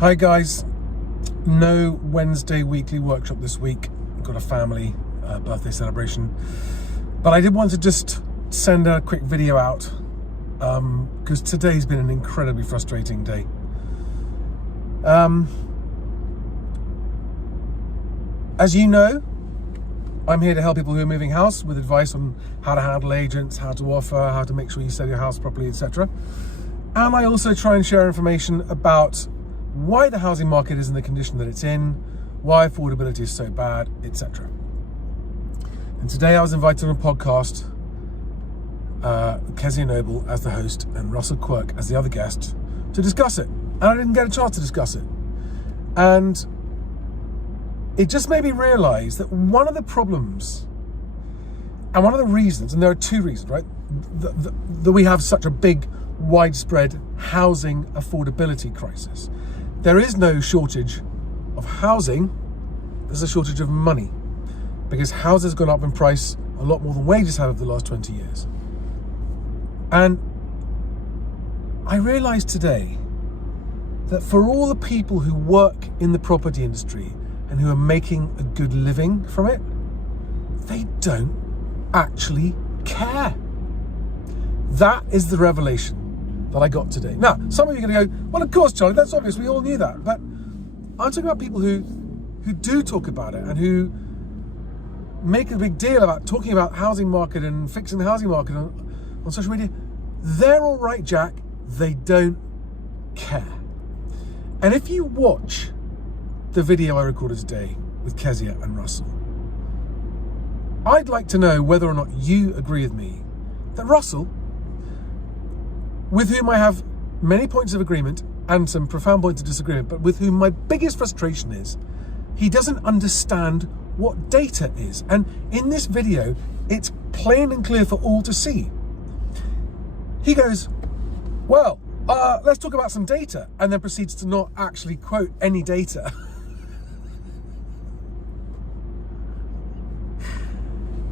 Hi guys, no Wednesday weekly workshop this week. I've got a family birthday celebration, but I did want to just send a quick video out because today's been an incredibly frustrating day. As you know, I'm here to help people who are moving house with advice on how to handle agents, how to offer, how to make sure you sell your house properly, etc. And I also try and share information about why the housing market is in the condition that it's in, why affordability is so bad, etc. And today I was invited on a podcast, Kezia Noble as the host and Russell Quirk as the other guest, to discuss it. And I didn't get a chance to discuss it. And it just made me realise that one of the problems, and one of the reasons, and there are two reasons, right, that we have such a big, widespread housing affordability crisis. There is no shortage of housing, there's a shortage of money, because houses have gone up in price a lot more than wages have over the last 20 years. And I realised today that for all the people who work in the property industry and who are making a good living from it, they don't actually care. That is the revelation that I got today. Now, some of you are going to go, well, of course, Charlie, that's obvious. We all knew that. But I'm talking about people who do talk about it and who make a big deal about talking about housing market and fixing the housing market on social media. They're all right, Jack. They don't care. And if you watch the video I recorded today with Kezia and Russell, I'd like to know whether or not you agree with me that Russell, with whom I have many points of agreement and some profound points of disagreement, but with whom my biggest frustration is, he doesn't understand what data is. And in this video, it's plain and clear for all to see. He goes, well, let's talk about some data, and then proceeds to not actually quote any data.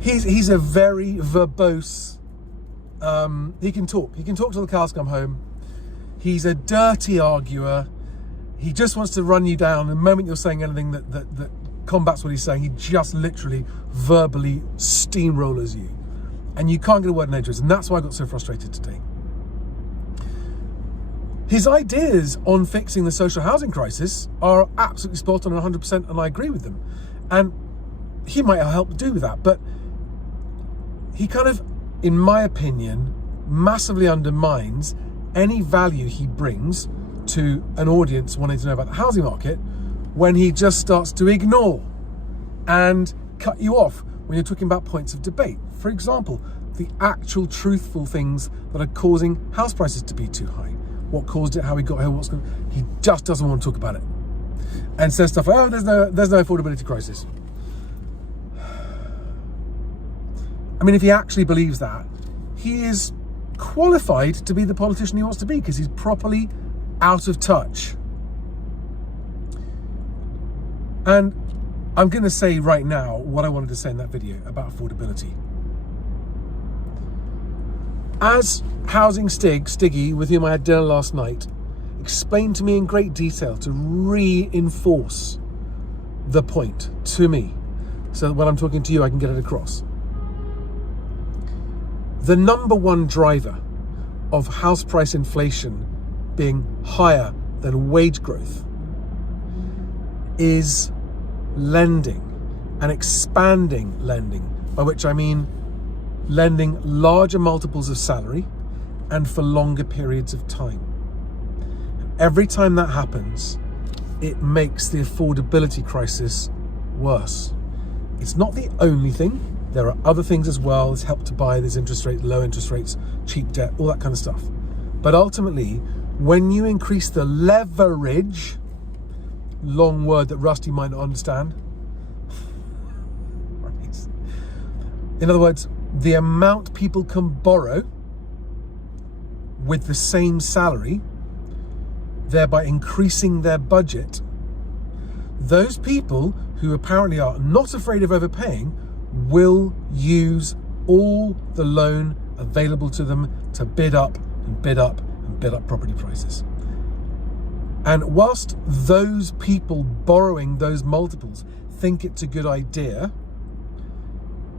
He's a very verbose, he can talk till the cows come home. He's a dirty arguer. He just wants to run you down. The moment you're saying anything that combats what he's saying, he just literally verbally steamrollers you. And you can't get a word in edgeways. And that's why I got so frustrated today. His ideas on fixing the social housing crisis are absolutely spot on 100%, and I agree with them. And he might have helped do with that, but he kind of, in my opinion, massively undermines any value he brings to an audience wanting to know about the housing market when he just starts to ignore and cut you off when you're talking about points of debate. For example, the actual truthful things that are causing house prices to be too high. What caused it, how we got here, what's going on. He just doesn't want to talk about it. And says stuff like, oh, there's no affordability crisis. I mean, if he actually believes that, he is qualified to be the politician he wants to be, because he's properly out of touch. And I'm going to say right now what I wanted to say in that video about affordability. As Housing Stiggy, with whom I had dinner last night, explained to me in great detail to reinforce the point to me, so that when I'm talking to you, I can get it across. The number one driver of house price inflation being higher than wage growth is lending, and expanding lending, by which I mean lending larger multiples of salary and for longer periods of time. Every time that happens, it makes the affordability crisis worse. It's not the only thing. There are other things as well. There's Help to Buy, there's interest rates, low interest rates, cheap debt, all that kind of stuff. But ultimately, when you increase the leverage, long word that Rusty might not understand. In other words, the amount people can borrow with the same salary, thereby increasing their budget, those people who apparently are not afraid of overpaying will use all the loan available to them to bid up and bid up and bid up property prices. And whilst those people borrowing those multiples think it's a good idea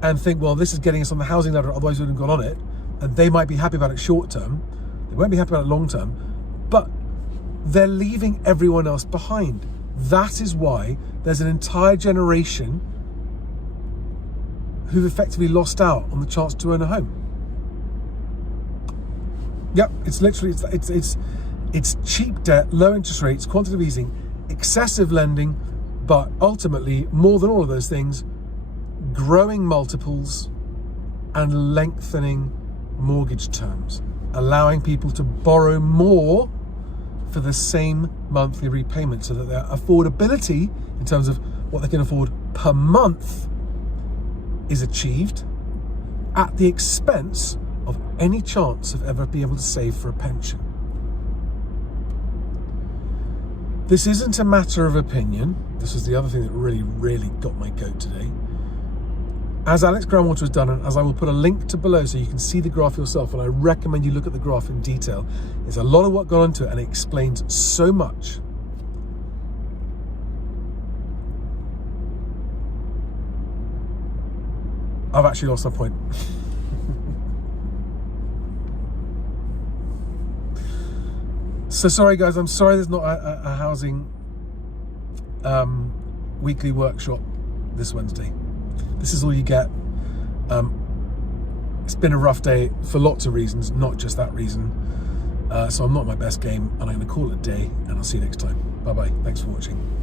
and think, well, this is getting us on the housing ladder, otherwise we wouldn't have gone on it, and they might be happy about it short term, they won't be happy about it long term, but they're leaving everyone else behind. That is why there's an entire generation who've effectively lost out on the chance to own a home. Yep, it's literally, it's cheap debt, low interest rates, quantitative easing, excessive lending, but ultimately, more than all of those things, growing multiples and lengthening mortgage terms, allowing people to borrow more for the same monthly repayment so that their affordability in terms of what they can afford per month is achieved at the expense of any chance of ever being able to save for a pension. This isn't a matter of opinion. This was the other thing that really got my goat today. As Alex Groundwater has done, and as I will put a link to below so you can see the graph yourself, and I recommend you look at the graph in detail. There's a lot of what got into it, and it explains so much. I've actually lost my point. So sorry guys, I'm sorry there's not a housing weekly workshop this Wednesday. This is all you get. It's been a rough day for lots of reasons, not just that reason. So I'm not my best game, and I'm going to call it a day, and I'll see you next time. Bye-bye. Thanks for watching.